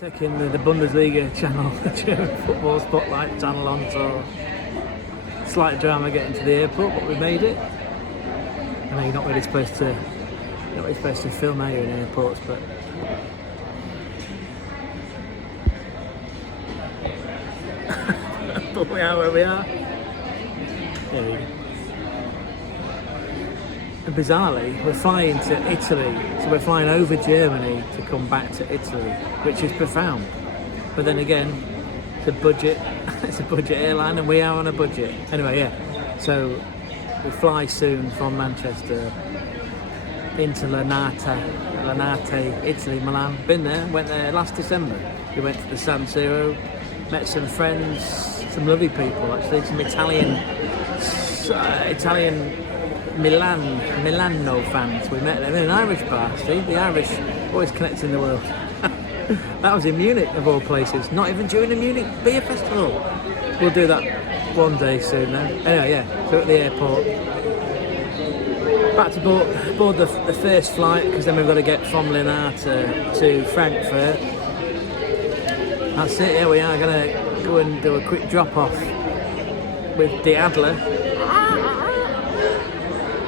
Taking the Bundesliga channel, the German football spotlight channel on, so slight drama getting to the airport, but we made it. I know you're not really supposed to film out in airports, but but we are where we are. There we go. And bizarrely, we're flying to Italy, so we're flying over Germany to come back to Italy, which is profound. But then again, it's a budget, it's a budget airline, and we are on a budget. Anyway, yeah. So we fly soon from Manchester into Linate, Italy, Milan. Been there, went there last December. We went to the San Siro, met some friends, some lovely people actually, some Italian Milano fans. We met them in an Irish bar. See, the Irish always connecting the world. That was in Munich of all places. Not even during the Munich beer festival. We'll do that one day soon then. Anyway, yeah, so at the airport. Back to board the first flight, because then we've got to get from Linate to Frankfurt. That's it, yeah, we are going to go and do a quick drop off with the Adler,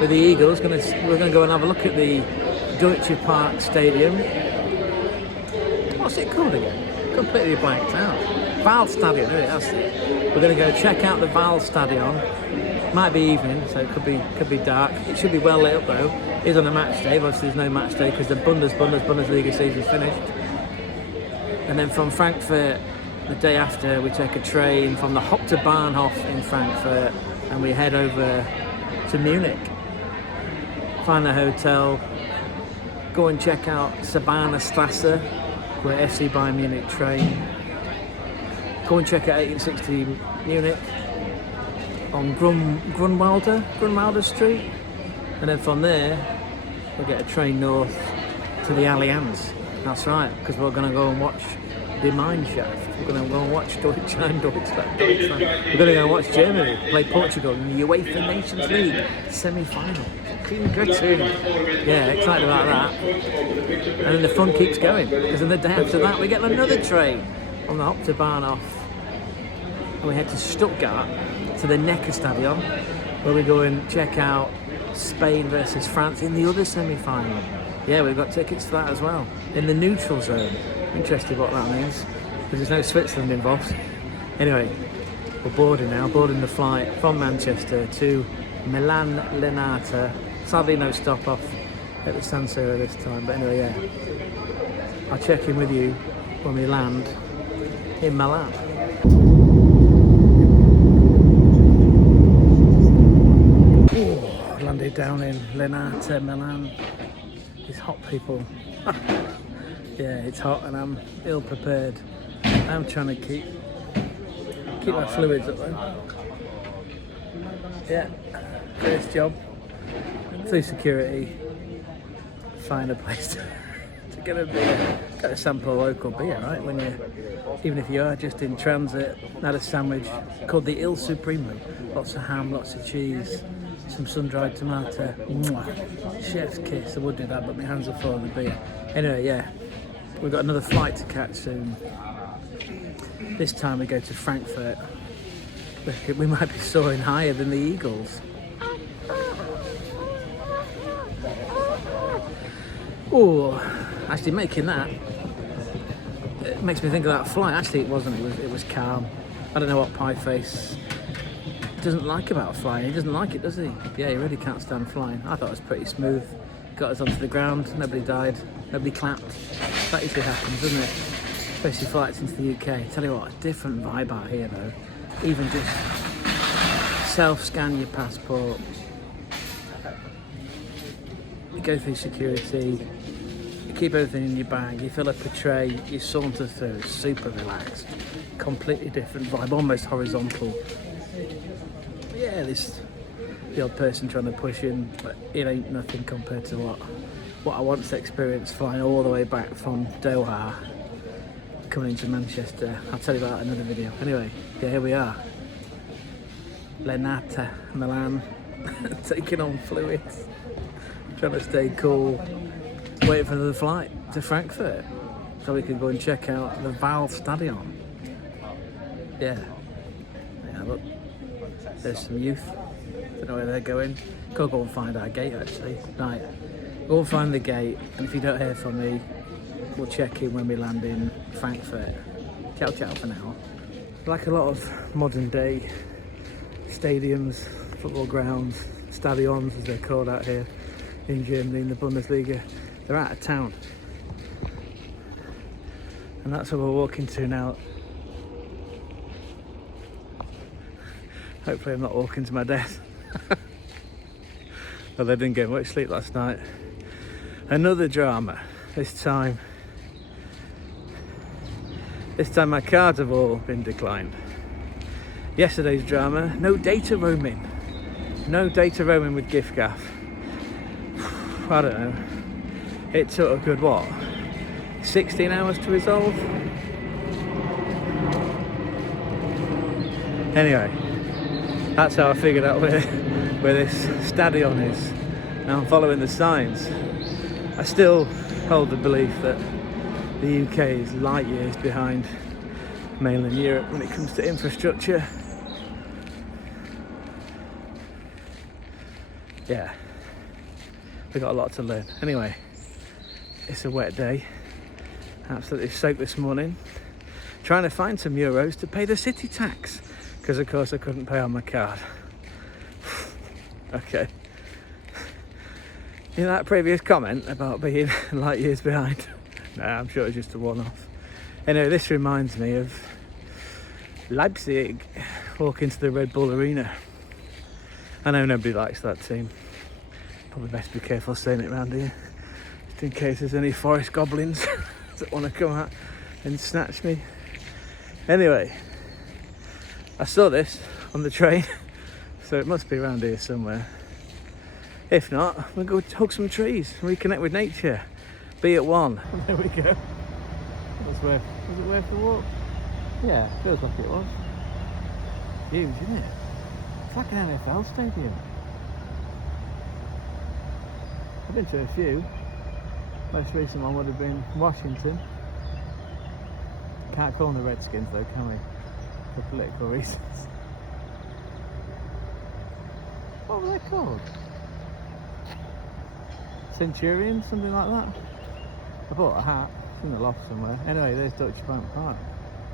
with the Eagles. We're going to go and have a look at the Deutsche Park Stadium. What's it called again? Completely blanked out. WALDSTADION, isn't it? That's it. We're going to go check out the WALDSTADION. Might be evening, so it could be dark. It should be well lit up though. It is on a match day, but obviously there's no match day because the Bundesliga season's finished. And then from Frankfurt, the day after, we take a train from the Hauptbahnhof in Frankfurt and we head over to Munich. Find a hotel, go and check out Sabana Strasse, where FC Bayern Munich train. Go and check out 1860 Munich on Grunwalder Street, and then from there we'll get a train north to the Allianz. That's right, because we're going to go and watch the Mine Shaft. We're going to go and watch Deutschland. We're going to go and watch Germany play Portugal in the UEFA NATIONS LEAGUE semi-final. Yeah, excited about that. And then the fun keeps going, because then the day after that we get another train on the Hauptbahnhof and we head to Stuttgart to the NECKARSTADION, where we go and check out Spain versus France in the other semi-final. Yeah, we've got tickets to that as well, in the neutral zone. Interested what that means, because there's no Switzerland involved. Anyway, we're boarding the flight from Manchester to Milan Linate. Sadly no stop off at the San Siro this time, but anyway, yeah. I'll check in with you when we land in Milan. Landed down in Linate, Milan. These hot people. Yeah, it's hot and I'm ill prepared. I'm trying to keep my fluids up though. Yeah, first job through security. Find a place to get a beer. Get a sample of local beer, right? When even if you are just in transit, had a sandwich called the Il Supremo. Lots of ham, lots of cheese, some sun-dried tomato. Mwah. Chef's kiss. I would do that, but my hands are full of the beer. Anyway, yeah, we've got another flight to catch soon. This time we go to Frankfurt. We might be soaring higher than the Eagles. Oh, actually making that, it makes me think of that flight. Actually it wasn't, it was calm. I don't know what Pieface doesn't like about flying. He doesn't like it, does he? Yeah, he really can't stand flying. I thought it was pretty smooth. Got us onto the ground, nobody died, nobody clapped. That usually happens, doesn't it? Especially flights into the UK. Tell you what, a different vibe out here though. Even just self-scan your passport. You go through security, you keep everything in your bag, you fill up a tray, you saunter through, it's super relaxed. Completely different vibe, almost horizontal. Yeah, the odd person trying to push in, but it ain't nothing compared to what I once experienced flying all the way back from Doha, coming into Manchester. I'll tell you about that in another video. Anyway, yeah, here we are. Linate, Milan, taking on fluids. Trying to stay cool, waiting for another flight to Frankfurt. so we can go and check out the WALDSTADION. Yeah, look, there's some youth. Don't know where they're going. Go and find our gate actually. Right, go and find the gate, and if you don't hear from me, we'll check in when we land in Frankfurt. Ciao ciao for now. Like a lot of modern day stadiums, football grounds, stadions as they're called out here in Germany in the Bundesliga, they're out of town. And that's what we're walking to now. Hopefully I'm not walking to my death. Well, I didn't get much sleep last night. Another drama. This time my cards have all been declined. Yesterday's drama, no data roaming. No data roaming with giffgaff. I don't know. It took a good, what, 16 hours to resolve? Anyway, that's how I figured out where this stadion is. Now I'm following the signs. I still hold the belief that the UK is light years behind mainland Europe when it comes to infrastructure. Yeah, we've got a lot to learn. Anyway, it's a wet day. Absolutely soaked this morning. Trying to find some euros to pay the city tax, because of course I couldn't pay on my card. Okay. In that previous comment about being light years behind, nah, I'm sure it's just a one-off. Anyway, this reminds me of Leipzig walking to the Red Bull Arena. I know nobody likes that team. Probably best be careful saying it around here, just in case there's any forest goblins that want to come out and snatch me. Anyway, I saw this on the train, so it must be around here somewhere. If not, we'll go hug some trees, reconnect with nature. Be at one. There we go. Was it worth the walk? Yeah, feels like it was. Huge, isn't it? It's like an NFL stadium. I've been to a few. Most recent one would have been Washington. Can't call them the Redskins though, can we? For political reasons. What were they called? Centurions, something like that? I bought a hat, it's in the loft somewhere. Anyway, there's Deutsche Bank Park.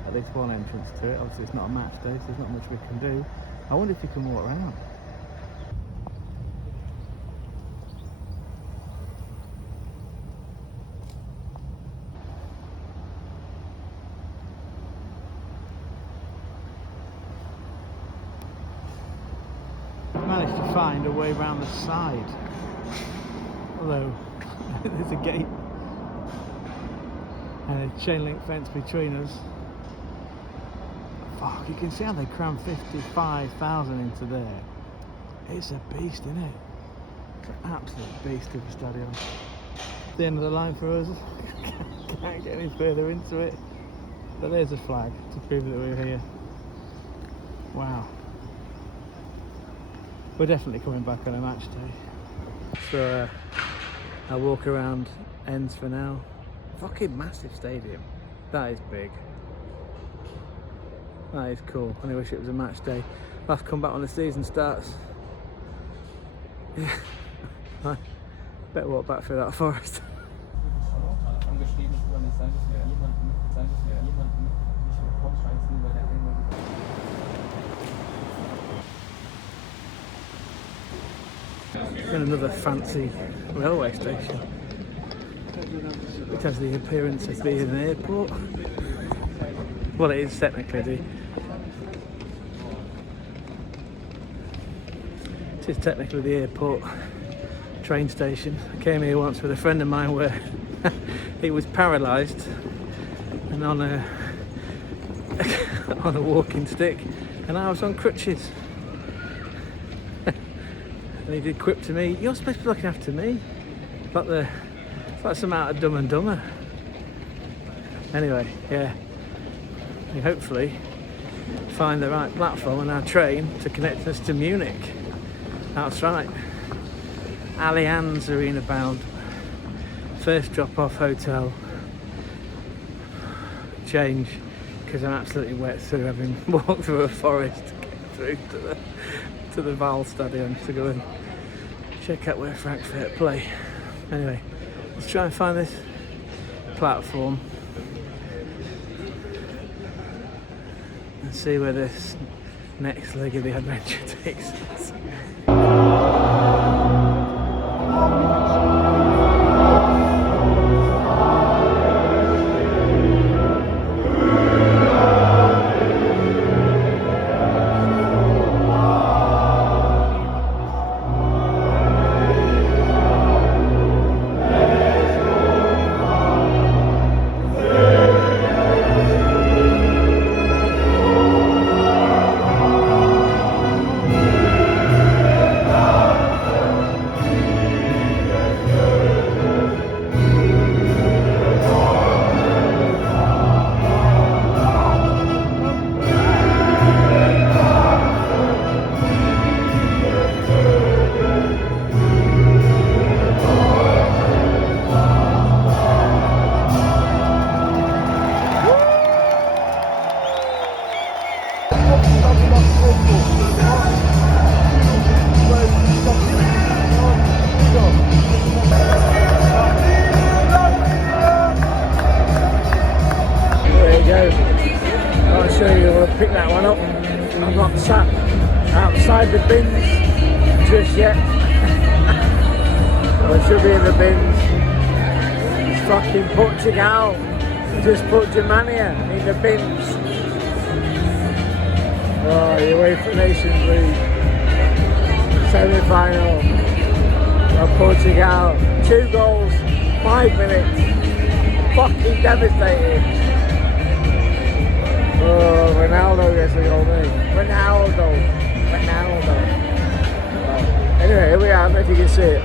At least one entrance to it. Obviously it's not a match day, so there's not much we can do. I wonder if you can walk around. Managed to find a way around the side. Although there's a gate and a chain link fence between us. Fuck, you can see how they crammed 55,000 into there. It's a beast, isn't it? It's an absolute beast of a stadium. The end of the line for us. Can't get any further into it. But there's a flag to prove that we're here. Wow. We're definitely coming back on a match day. So our walk around ends for now. Fucking massive stadium. That is big. That is cool. I only wish it was a match day. I'll have to come back when the season starts. Yeah. I better walk back through that forest. And another fancy railway station. It has the appearance of being an airport. Well, it is technically the airport train station. I came here once with a friend of mine where he was paralysed and on a on a walking stick, and I was on crutches. And he did quip to me, "You're supposed to be looking after me." It's like some out of Dumb and Dumber. Anyway, yeah. We hopefully find the right platform on our train to connect us to Munich. That's right. ALLIANZ Arena bound. First drop off hotel change because I'm absolutely wet through having walked through a forest to get through to the WALDSTADION to go and check out where Frankfurt play. Anyway, let's try and find this platform and see where this next leg of the adventure takes us. I'll show you, we'll pick that one up. I'm not sat outside the bins just yet. I should be in the bins. It's fucking Portugal. Just put Germania in the bins. Oh, the UEFA Nations League semi-final of Portugal. 2 goals, 5 minutes. Fucking devastating. Oh, Ronaldo gets a goal, mate. Ronaldo. Oh. Anyway, here we are. I don't know if you can see it.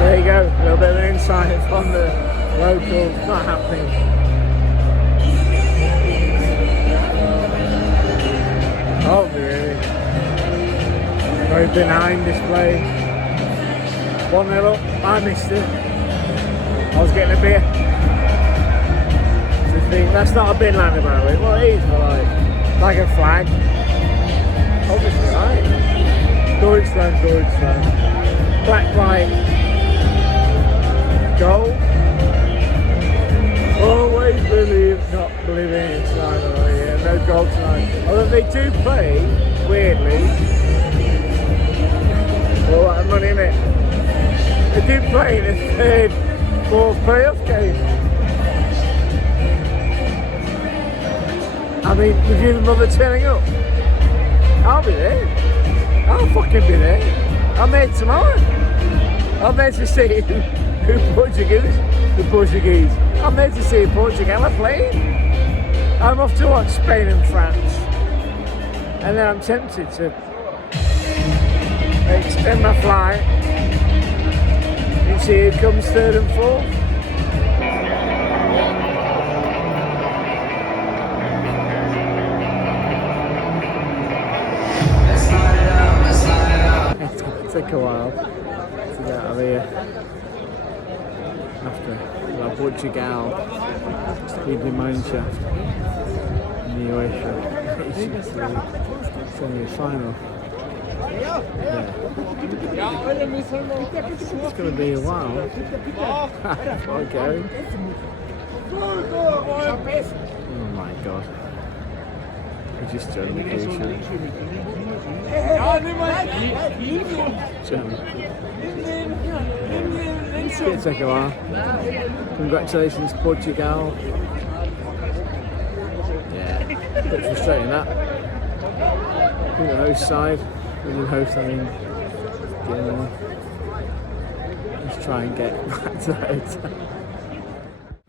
There you go. A little bit of an insight from the locals. Not happening. Oh, really? Very benign display. 1-0 up, I missed it. I was getting a beer. That's not a bin land about it. Well, it is, but like a flag. Obviously, right? Deutschland. Black, white, gold. Always not believing in tonight. Oh, yeah, no gold tonight. Although they do play, weirdly. Well, what a money in it. They did play in the 3rd, 4th playoff game. I mean, with you and Mother turning up, I'll be there. I'll fucking be there. I'm there tomorrow. I'm there to see who Portuguese. I'm there to see Portugal playing. I'm off to watch Spain and France. And then I'm tempted to extend my flight. You see, it comes 3rd and 4th. It'll take a while to get out of here. After Portugal lead the mineshaft in the UEFA Nations League semi-final. Yeah. It's going to be a while. Okay. Oh my god. We just joined the crucial. It's going to take a while. Congratulations, Portugal. Yeah, a bit frustrating that. I think the host side. Host, I mean, let's try and get back to the hotel.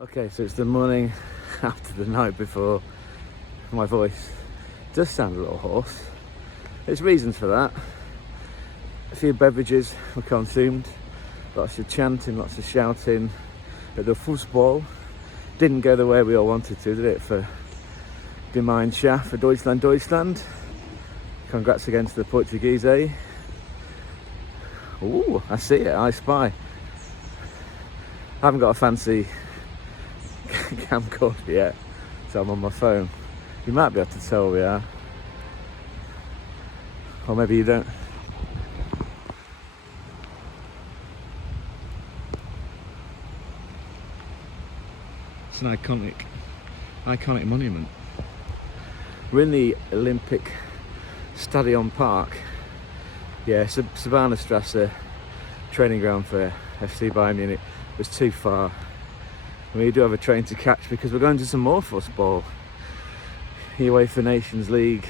Okay, so it's the morning after the night before. My voice does sound a little hoarse. There's reasons for that. A few beverages were consumed, lots of chanting, lots of shouting at the football. Didn't go the way we all wanted to, did it? For Die Mannschaft, for Deutschland. Congrats against the Portuguese, eh? Ooh, I see it, I spy. I haven't got a fancy camcorder yet, so I'm on my phone. You might be able to tell where we are. Or maybe you don't. It's an iconic monument. We're in the Olympic Stadion Park. Yeah, Sabanastrasse training ground for FC Bayern Munich was too far. We do have a train to catch because we're going to some more football. UEFA NATIONS League.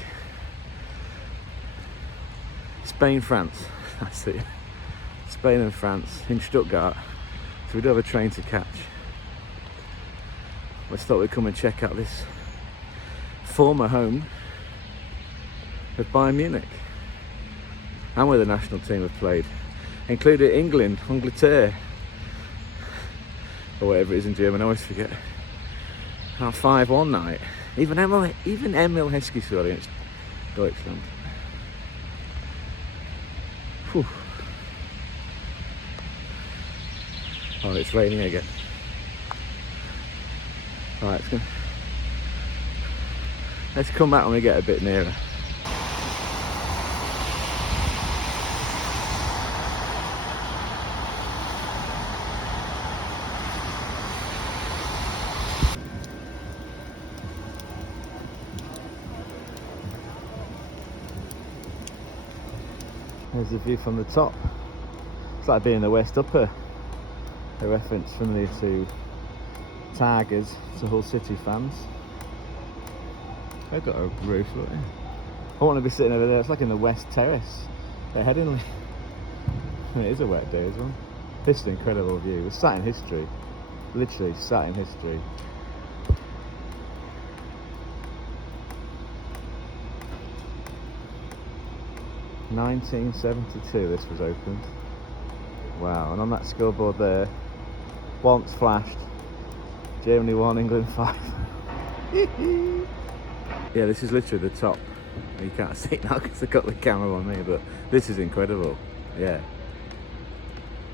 Spain, France. That's it. Spain and France in Stuttgart. So we do have a train to catch. Let's thought we'd come and check out this former home of Bayern Munich. And where the national team have played. Including England, Angleterre, or whatever it is in German, I always forget. Our 5-1 night. Even Emil Heskey against Deutschland. Whew. Oh, it's raining again. Alright, let's come back when we get a bit nearer. There's the view from the top. It's like being in the West Upper. A reference familiar to Tigers, to Hull City fans. They've got a roof, look. I want to be sitting over there. It's like in the West Terrace at Headingley. And it is a wet day as well. This is an incredible view. We're sat in history. Literally sat in history. (1972) this was opened. Wow, and on that scoreboard there, once flashed, Germany 1, England 5. Yeah, this is literally the top. You can't see it now because I've got the camera on me, but this is incredible. Yeah,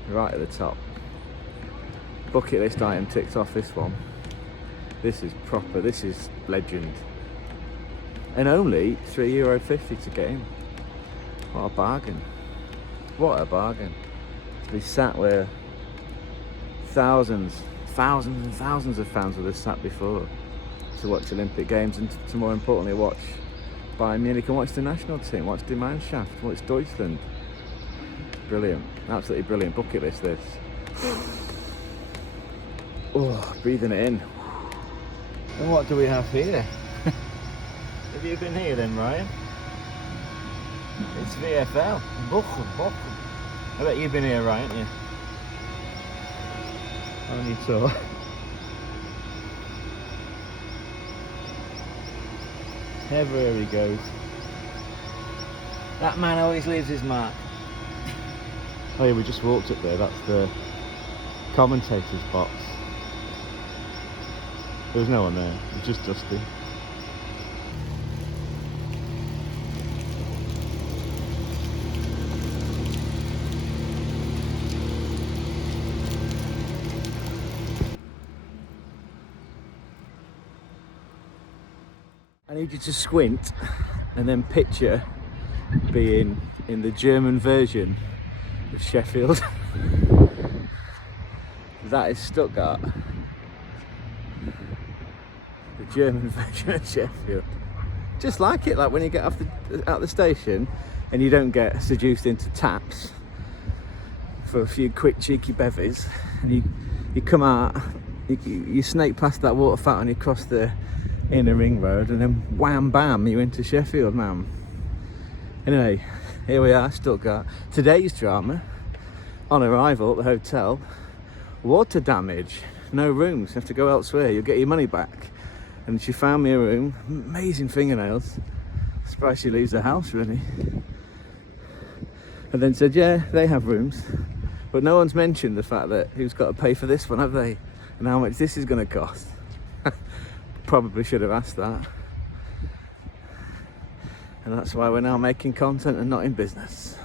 right at the top. Bucket list item ticked off, this one. This is proper, this is legend. And only €3.50 to get in. What a bargain. What a bargain. To be sat where thousands and thousands of fans would have sat before to watch Olympic Games, and to more importantly watch Bayern Munich and watch the national team, watch Die Mannschaft, watch Deutschland. Brilliant. Absolutely brilliant. Bucket list this. Oh, breathing it in. And what do we have here? Have you been here then, Ryan? It's VFL. Bochum. I bet you've been here, right, haven't you? On your tour. Everywhere he goes. That man always leaves his mark. Oh yeah, we just walked up there. That's the commentator's box. There was no one there. It was just dusty. I need you to squint and then picture being in the German version of Sheffield. That is Stuttgart. The German version of Sheffield. Just like it, like when you get out the station and you don't get seduced into taps for a few quick cheeky bevies, and you come out, you snake past that water fountain, you cross the inner ring road, and then wham bam, you're into Sheffield, man. Anyway, here we are, Stuttgart. Today's drama, on arrival at the hotel, water damage, no rooms, you have to go elsewhere, you'll get your money back. And she found me a room, amazing fingernails, surprised she leaves the house really. And then said, yeah, they have rooms, but no one's mentioned the fact that who's got to pay for this one, have they? And how much this is going to cost. Probably should have asked that. And that's why we're now making content and not in business.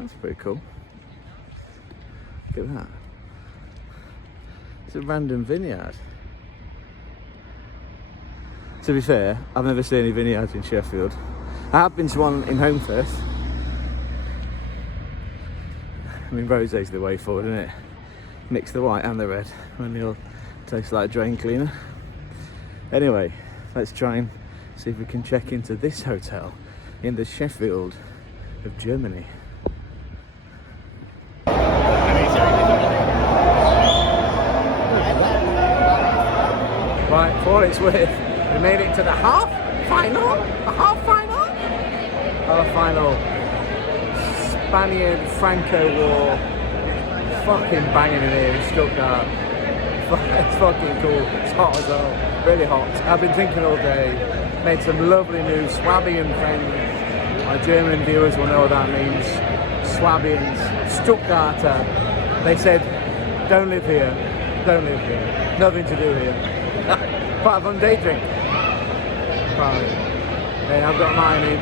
That's pretty cool. Look at that. It's a random vineyard. To be fair, I've never seen any vineyards in Sheffield. I have been to one in Homefirth. I mean, rosé's the way forward, isn't it? Mix the white and the red, and they'll taste like a drain cleaner. Anyway, let's try and see if we can check into this hotel in the Sheffield of Germany. Right, for its worth, we made it to the half final. Spaniard Franco War. Fucking banging in here in Stuttgart. It's fucking cool. It's hot as well. Really hot. I've been thinking all day. Made some lovely new Swabian friends. My German viewers will know what that means. Swabians, Stuttgarter. They said, don't live here. Don't live here. Nothing to do here. Apart from day drink. Right. Then I've got mine in.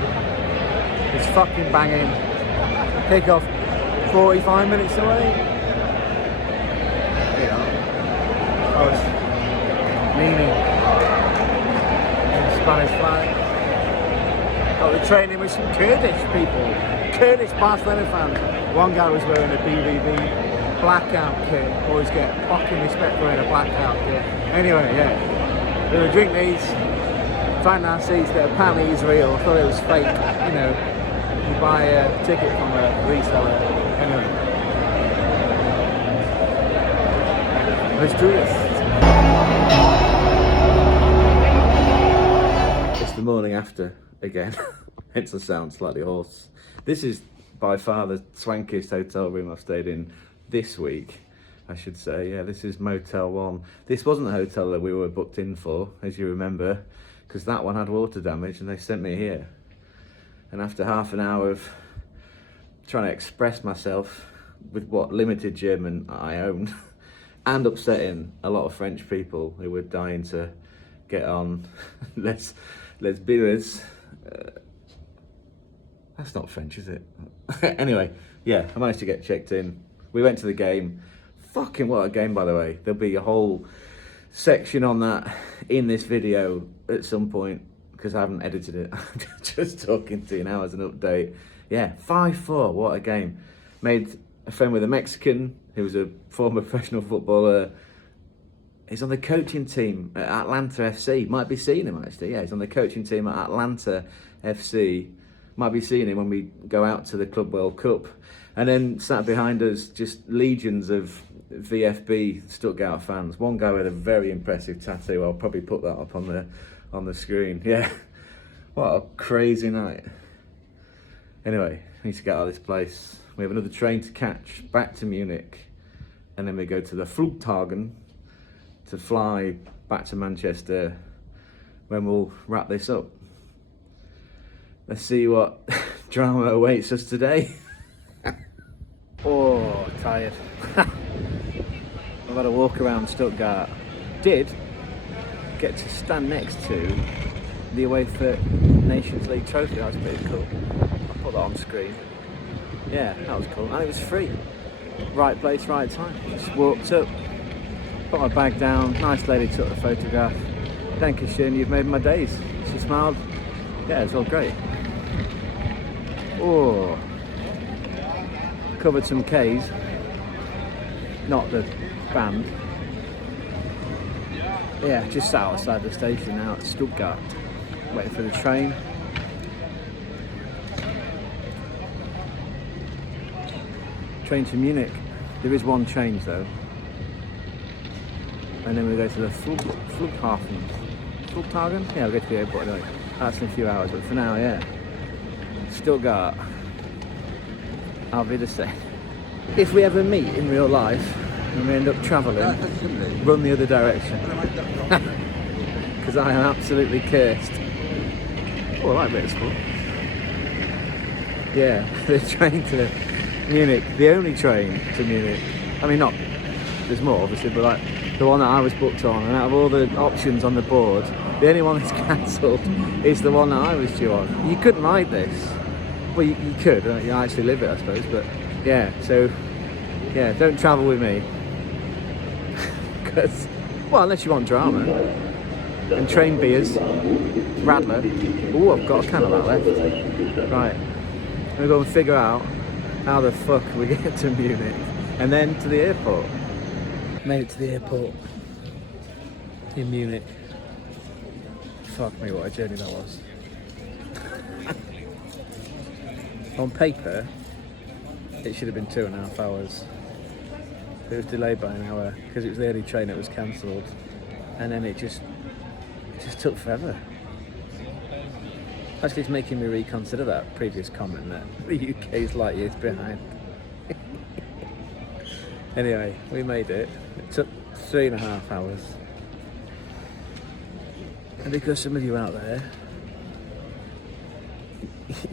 It's fucking banging. Kick off 45 minutes away. There you are. Oh, it's meaning. Spanish flag. Got the training with some Kurdish people. Kurdish Barcelona fans. One guy was wearing a BVB blackout kit. Always get fucking respect for wearing a blackout kit. Anyway, yeah. We're gonna drink these. Find our seats that apparently is real. I thought it was fake, you know. You buy a ticket from a reseller. Anyway. Let's do this. It's the morning after again. Hence I sound slightly hoarse. This is by far the swankiest hotel room I've stayed in this week, I should say. Yeah, this is Motel 1. This wasn't the hotel that we were booked in for, as you remember, because that one had water damage and they sent me here. And after half an hour of trying to express myself with what limited German I own, and upsetting a lot of French people who were dying to get on let's beers. That's not French, is it? Anyway, yeah, I managed to get checked in. We went to the game. Fucking what a game, by the way. There'll be a whole section on that in this video at some point, because I haven't edited it. I'm just talking to you now as an update. Yeah, 5-4, what a game. Made a friend with a Mexican who was a former professional footballer. He's on the coaching team at Atlanta FC. Might be seeing him actually. Yeah, he's on the coaching team at Atlanta FC. Might be seeing him when we go out to the Club World Cup. And then sat behind us just legions of VfB Stuttgart fans. One guy with a very impressive tattoo. I'll probably put that up on the screen. Yeah, what a crazy night. Anyway, we need to get out of this place. We have another train to catch back to Munich, and then we go to the Flughafen to fly back to Manchester when we'll wrap this up. Let's see what drama awaits us today. Oh, tired. I've had a walk around Stuttgart. Did get to stand next to the UEFA Nations League trophy. That was pretty cool. I'll put that on screen. Yeah, that was cool. And it was free. Right place, right time. Just walked up, put my bag down. Nice lady took the photograph. Dankeschön, you've made my days. She smiled. Yeah, it's all great. Oh, covered some K's. Not the band. Yeah, just sat outside the station now at Stuttgart, waiting for the train. Train to Munich. There is one change though. And then we go to the Flughafen. Flughafen? Yeah, we'll go to the airport anyway. That's in a few hours, but for now, yeah. Stuttgart. Auf Wiedersehen. If we ever meet in real life and we end up travelling, run the other direction. Because I am absolutely cursed. Oh, I like a bit of sport. Yeah, the train to Munich, the only train to Munich. I mean, not, there's more obviously, but like the one that I was booked on, and out of all the options on the board, the only one that's cancelled is the one that I was due on. You couldn't ride this. Well, you could, you actually live it, I suppose, but yeah, so, yeah, don't travel with me. Because, well, unless you want drama. And train beers, Radler. Oh, I've got a can of that left. Right, I'm gonna go and figure out how the fuck we get to Munich and then to the airport. Made it to the airport in Munich. Fuck me, what a journey that was. On paper, it should have been 2.5 hours. It was delayed by an hour because it was the early train that was cancelled, and then it just took forever. Actually, it's making me reconsider that previous comment that the UK is light years behind. Anyway, we made it. It took 3.5 hours. And because some of you out there,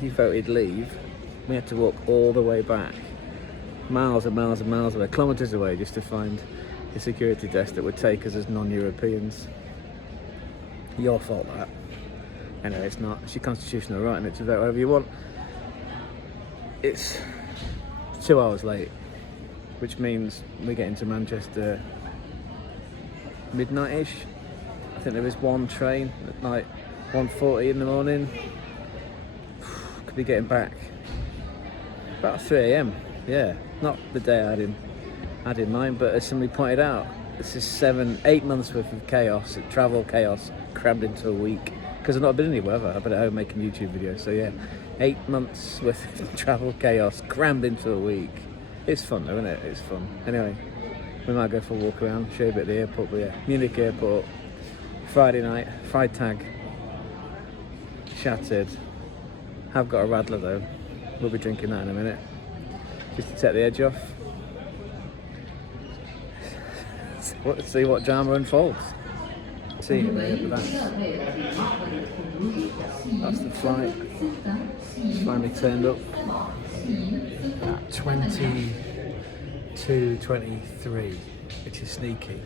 you voted leave, we had to walk all the way back, miles and miles and miles away, kilometres away, just to find a security desk that would take us as non-Europeans. Your fault, that. Anyway, it's not. It's your constitutional right, and it's to vote whatever you want. It's 2 hours late, which means we get into Manchester midnight-ish. I think there is one train at like 1:40 in the morning. Could be getting back about 3 AM. Yeah, not the day I had in mind, but as somebody pointed out, this is 8 months worth of chaos, travel chaos, crammed into a week. Because I've not been anywhere ever. I've been at home making YouTube videos. So yeah, 8 months worth of travel chaos, crammed into a week. It's fun though, isn't it? It's fun. Anyway, we might go for a walk around, show you a bit of the airport, but yeah, Munich airport, Friday night, Freitag, shattered. Have got a Radler though. We'll be drinking that in a minute, just to take the edge off. Let's see what drama unfolds. See you there, but that's the flight. It's finally turned up at 22:23, which is sneaky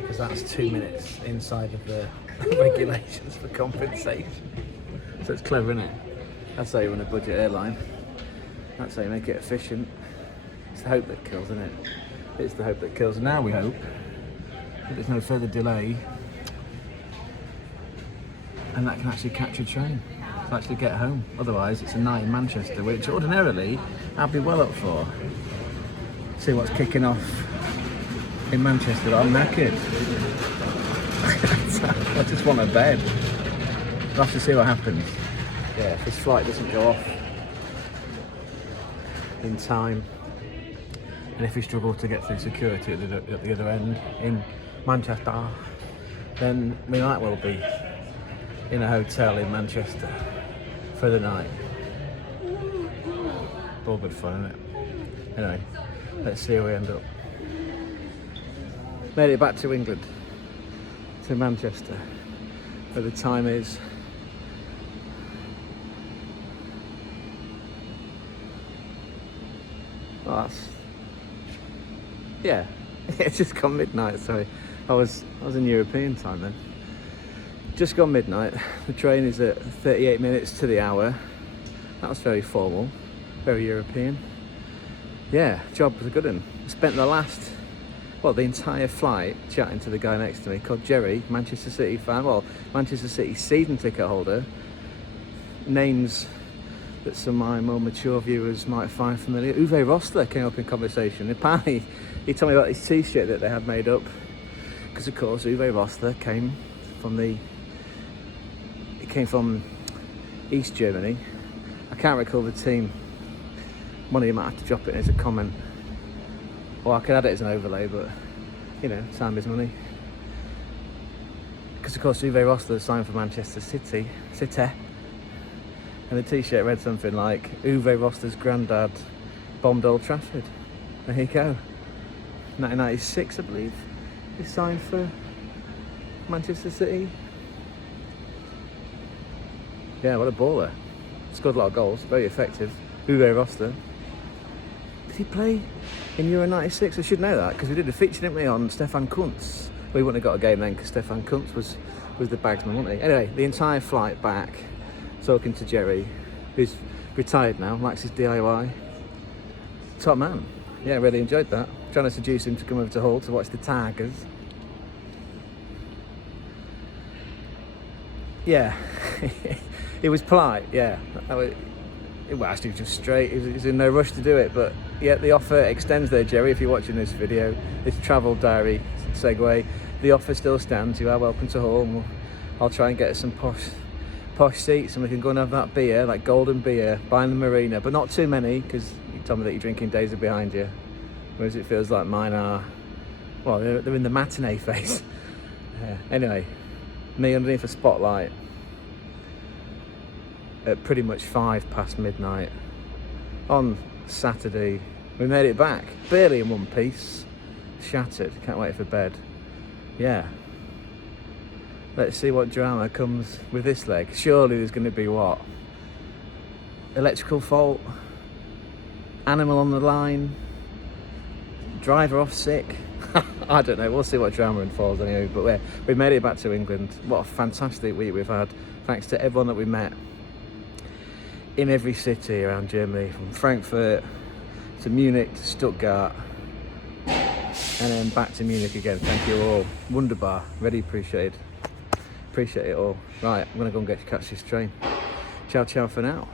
because that's 2 minutes inside of the regulations for compensation. So it's clever, isn't it? That's how you run a budget airline. That's how you make it efficient. It's the hope that kills, isn't it? It's the hope that kills. And now we hope that there's no further delay and that can actually catch a train to actually get home. Otherwise, it's a night in Manchester, which ordinarily I'd be well up for. See what's kicking off in Manchester. I'm knackered. I just want a bed. We'll have to see what happens. Yeah, if this flight doesn't go off in time, and if we struggle to get through security at the other end in Manchester, then we might well be in a hotel in Manchester for the night. All good fun, isn't it? Anyway, let's see where we end up. Made it back to England, to Manchester, where the time is yeah, it's just gone midnight. Sorry, I was in European time then. Just gone midnight. The train is at 38 minutes to the hour. That was very formal, very European. Yeah, job was a good one. Spent the entire flight chatting to the guy next to me called Jerry, Manchester City fan. Well, Manchester City season ticket holder. Names that some of my more mature viewers might find familiar. Uwe Rosler came up in conversation. Apparently, he told me about his t-shirt that they had made up, because of course Uwe Rosler came from East Germany. I can't recall the team. One of you might have to drop it as a comment, or I can add it as an overlay, but you know, time is money. Because of course Uwe Rosler signed for Manchester City. And the t-shirt read something like, Uwe Rosler's granddad bombed Old Trafford. There you go. 1996, I believe, he signed for Manchester City. Yeah, what a baller. Scored a lot of goals, very effective. Uwe Rosler. Did he play in Euro 96? I should know that, because we did a feature, didn't we, on Stefan Kuntz. We wouldn't have got a game then, because Stefan Kuntz was the bagsman, wasn't he? Anyway, the entire flight back, talking to Jerry, who's retired now, likes his DIY. Top man. Yeah, really enjoyed that. Trying to seduce him to come over to Hull to watch the Tigers. Yeah, he was polite, yeah. Well, actually, just straight. He was in no rush to do it, but yeah, the offer extends there, Jerry. If you're watching this video, this travel diary segue, the offer still stands. You are welcome to Hull, and I'll try and get us some posh seats, and we can go and have that beer, like golden beer, by the marina, but not too many, because you told me that your drinking days are behind you, whereas it feels like mine are. Well, they're in the matinee phase. Yeah. Anyway, me underneath a spotlight at pretty much 5 past midnight on Saturday. We made it back, barely in one piece, shattered, can't wait for bed. Yeah, let's see what drama comes with this leg. Surely there's going to be what? Electrical fault, animal on the line, driver off sick. I don't know, we'll see what drama unfolds anyway, but we made it back to England. What a fantastic week we've had, thanks to everyone that we met in every city around Germany, from Frankfurt to Munich to Stuttgart, and then back to Munich again. Thank you all. Wunderbar. Really appreciate it all. Right, I'm gonna go and catch this train. Ciao, ciao for now.